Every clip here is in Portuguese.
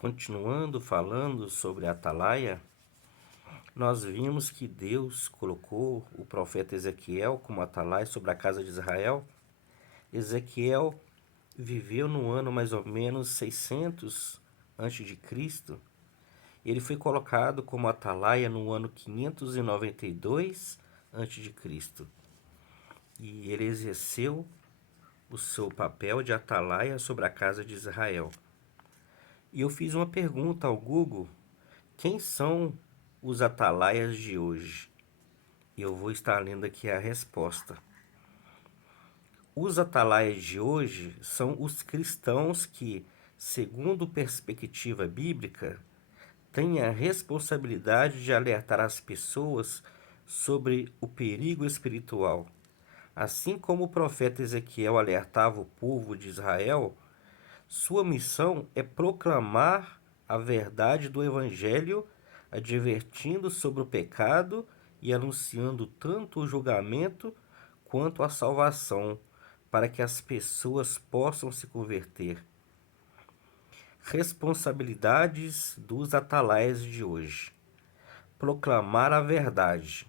Continuando falando sobre a atalaia, nós vimos que Deus colocou o profeta Ezequiel como atalaia sobre a casa de Israel. Ezequiel viveu no ano mais ou menos 600 antes de Cristo. Ele foi colocado como atalaia no ano 592 antes de Cristo. E ele exerceu o seu papel de atalaia sobre a casa de Israel. E eu fiz uma pergunta ao Google: quem são os atalaias de hoje? E eu vou estar lendo aqui a resposta. Os atalaias de hoje são os cristãos que, segundo perspectiva bíblica, têm a responsabilidade de alertar as pessoas sobre o perigo espiritual. Assim como o profeta Ezequiel alertava o povo de Israel, sua missão é proclamar a verdade do Evangelho, advertindo sobre o pecado e anunciando tanto o julgamento quanto a salvação, para que as pessoas possam se converter. Responsabilidades dos atalaias de hoje: proclamar a verdade.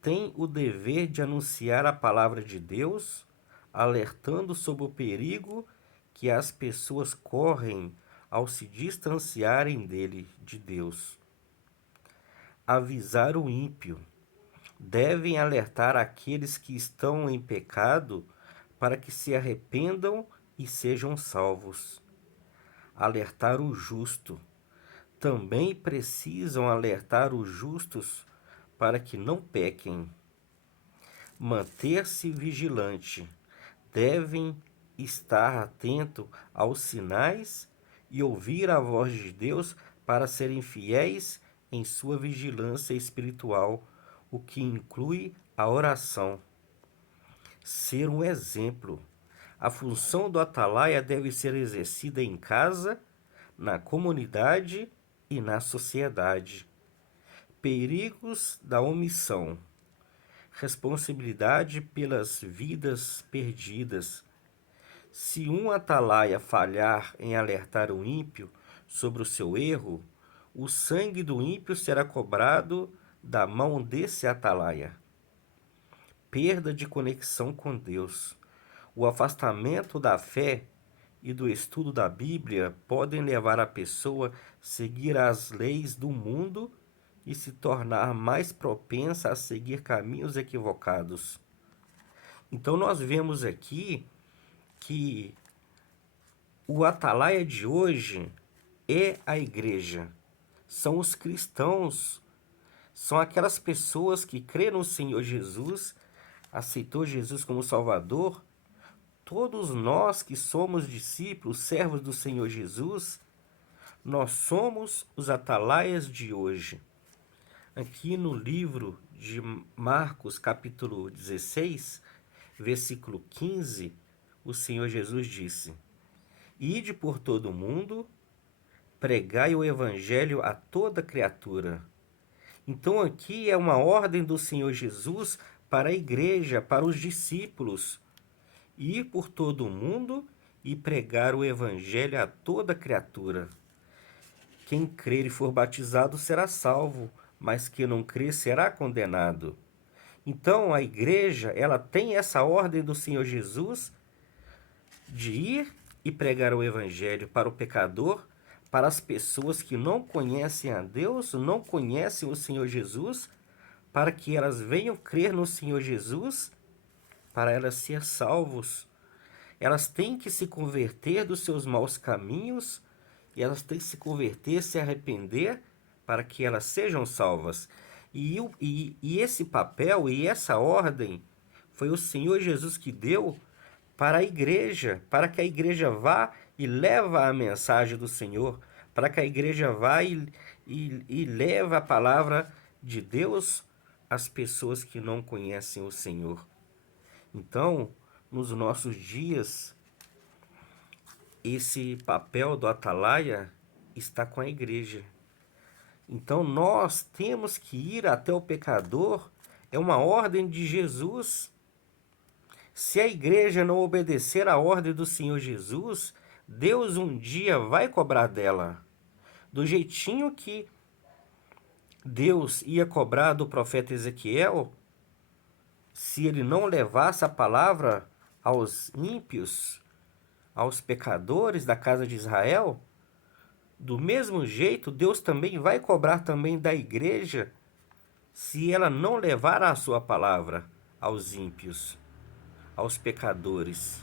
Tem o dever de anunciar a palavra de Deus, alertando sobre o perigo que as pessoas correm ao se distanciarem dele, de Deus. Avisar o ímpio. Devem alertar aqueles que estão em pecado para que se arrependam e sejam salvos. Alertar o justo. Também precisam alertar os justos para que não pequem. Manter-se vigilante. Devem estar atento aos sinais e ouvir a voz de Deus para serem fiéis em sua vigilância espiritual, o que inclui a oração. Ser um exemplo. A função do atalaia deve ser exercida em casa, na comunidade e na sociedade. Perigos da omissão. Responsabilidade pelas vidas perdidas. Se um atalaia falhar em alertar o ímpio sobre o seu erro, o sangue do ímpio será cobrado da mão desse atalaia. Perda de conexão com Deus. O afastamento da fé e do estudo da Bíblia podem levar a pessoa a seguir as leis do mundo e se tornar mais propensa a seguir caminhos equivocados. Então nós vemos aqui que o atalaia de hoje é a igreja, são os cristãos, são aquelas pessoas que crêem no Senhor Jesus, aceitou Jesus como Salvador. Todos nós que somos discípulos, servos do Senhor Jesus, nós somos os atalaias de hoje. Aqui no livro de Marcos, capítulo 16, versículo 15, o Senhor Jesus disse: Ide por todo o mundo, pregai o evangelho a toda criatura. Então aqui é uma ordem do Senhor Jesus para a igreja, para os discípulos: ir por todo o mundo e pregar o evangelho a toda criatura. Quem crer e for batizado será salvo, mas quem não crer será condenado. Então a igreja, ela tem essa ordem do Senhor Jesus de ir e pregar o evangelho para o pecador, para as pessoas que não conhecem a Deus, não conhecem o Senhor Jesus, para que elas venham crer no Senhor Jesus, para elas ser salvos. Elas têm que se converter dos seus maus caminhos, e elas têm que se converter, se arrepender, para que elas sejam salvas. E esse papel e essa ordem foi o Senhor Jesus que deu para a igreja, para que a igreja vá e leva a mensagem do Senhor, para que a igreja vá e leve a palavra de Deus às pessoas que não conhecem o Senhor. Então, nos nossos dias, esse papel do atalaia está com a igreja. Então nós temos que ir até o pecador, é uma ordem de Jesus. Se a igreja não obedecer à ordem do Senhor Jesus, Deus um dia vai cobrar dela. do jeitinho que Deus ia cobrar do profeta Ezequiel, se ele não levasse a palavra aos ímpios, aos pecadores da casa de Israel, do mesmo jeito, Deus também vai cobrar também da igreja, se ela não levar a sua palavra aos ímpios, aos pecadores.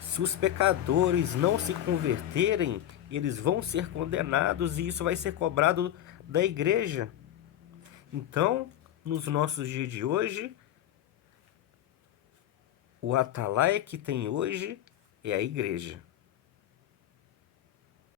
Se os pecadores não se converterem, eles vão ser condenados e isso vai ser cobrado da igreja. Então, nos nossos dias de hoje, o atalaia que tem hoje é a igreja.